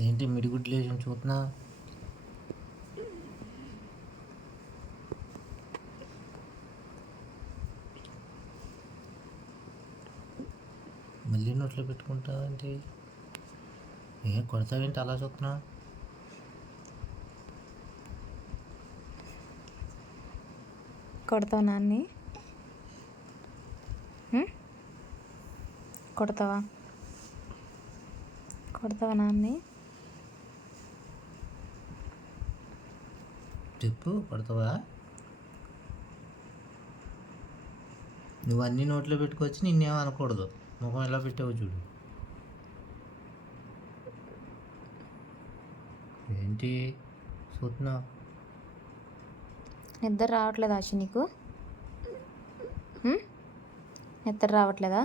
ఏంటి మిడిగుడ్లు వేసి చూస్తున్నా మళ్ళీ నోట్లో పెట్టుకుంటావేంటి ఏ కొడతావేంటి అలా చూస్తున్నా కొడతావు నాన్ని? కొడతావా? కొడతావా నాన్ని? చెప్పు కొడతావా నువ్వు అన్ని నోట్లో పెట్టుకొచ్చి నిన్నేం అనకూడదు. ముఖం ఎలా పెట్టావు చూడు. ఏంటి? చూస్తున్నా నిద్ర రావట్లేదా ఆశ నీకు? నిద్ర రావట్లేదా?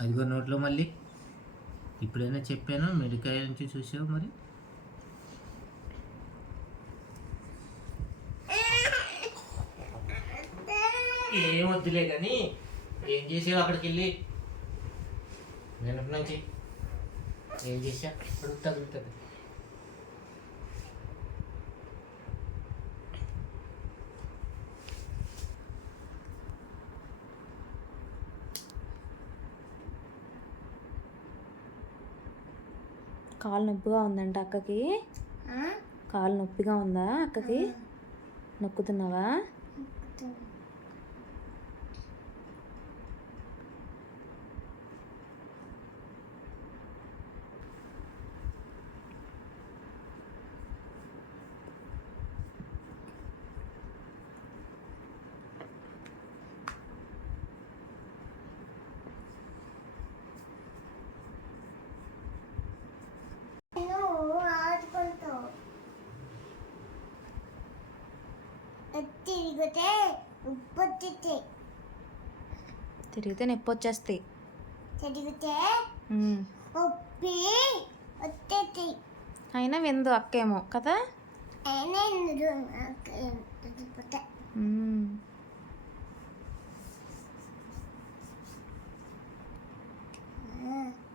అదిగో నోట్లో మళ్ళీ. ఇప్పుడైనా చెప్పాను? మెడికాయ నుంచి చూసావు మరి? ఏం వద్దులే కానీ ఏం చేసావు అక్కడికి వెళ్ళి నిన్నటి నుంచి. ఏం చేసా అడుగుతా అడుగుతుంది కాలు నొప్పిగా ఉందంట అక్కకి. కాలు నొప్పిగా ఉందా అక్కకి? నొక్కుతున్నావా నువ్వు ఆడుకుంటావు తిరిగితే ఉప్పు వచ్చేది తిరిగితే నొప్పి వచ్చేస్తాయి తిరిగితే. ఉప్పి వచ్చేది అయినా విందు అక్కేమో కదా? అయినా.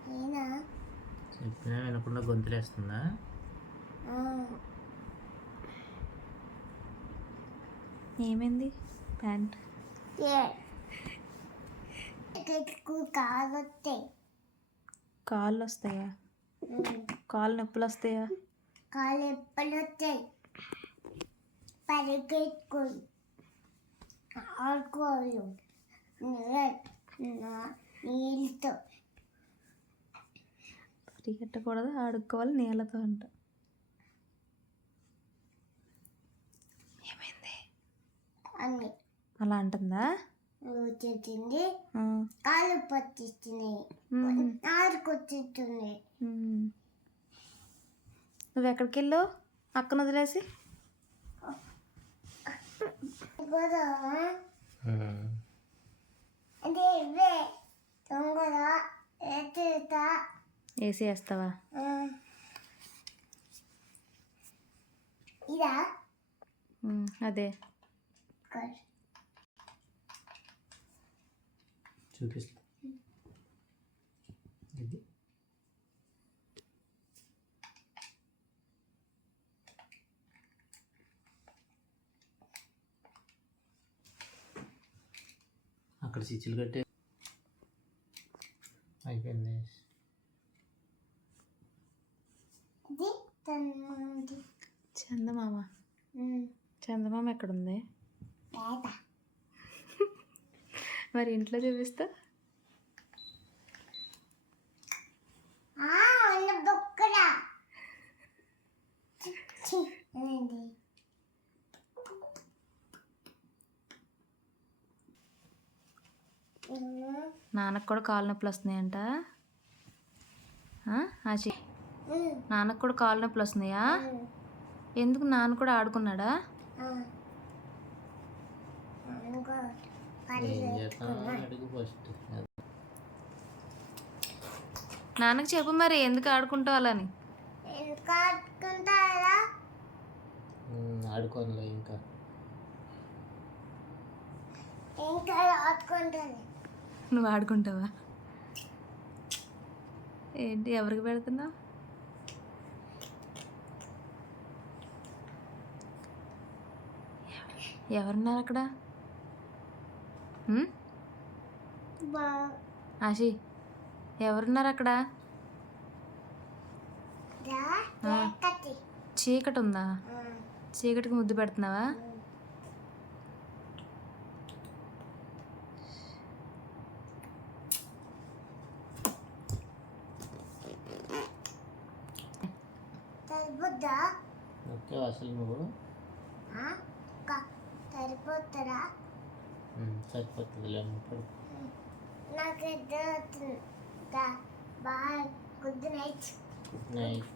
అయినా. చెప్పినా వినకుండా గొంతులేస్తుందా? ఏమైంది? ప్యాంట్. కాలు వస్తాయి కాళ్ళు వస్తాయా కాళ్ళు నొప్పులు వస్తాయా కాలు ఎప్పుడు వచ్చాయి పరిగెత్తుకోరు ఆడుకోరు నీళ్ళతో. పరిగెట్టకూడదు ఆడుకోవాలి నీళ్ళతో అంట ఏమైంది అని అలా అంటుందా? వచ్చేసింది ఆ. కాలు మ్మ్. నువ్వు ఎక్కడికి వెళ్ళావు అక్కను వదిలేసి? ఏసీ వేస్తావా ఇదా. అదే. చూపిస్తా. ఇది. అక్కడ స్విచ్లు కట్టే అయిపోయింది. చందమామ. చందమామ. ఎక్కడుంది? మరి ఇంట్లో చూపిస్తా. నాన్నకు కూడా కాలు నొప్పులు వస్తున్నాయంట. ఆచి. నాన్నకు కూడా కాలు నొప్పులు వస్తున్నాయా? ఎందుకు నాన్న కూడా ఆడుకున్నాడా? నాన్నకు చెప్పు మరి ఎందుకు ఆడుకుంటావు అలాని? ఆడుకోనులే ఇంకా. ఇంకా ఆడుకుంటాను. నువ్వు ఆడుకుంటావా? ఏంటి ఎవరికి పెడుతున్నావు? ఎవరున్నారు అక్కడ? ఆశి ఎవరున్నారు అక్కడ చీకటి. ఉందా చీకటికి ముద్దు పెడుతున్నావా? ఓకే అసలు నువ్వు? సరిపోతారా సరిపోతుందిలే నువ్వు పడుకో. నాకు ఇద్దరు అవుతుంది bye good night. Good night.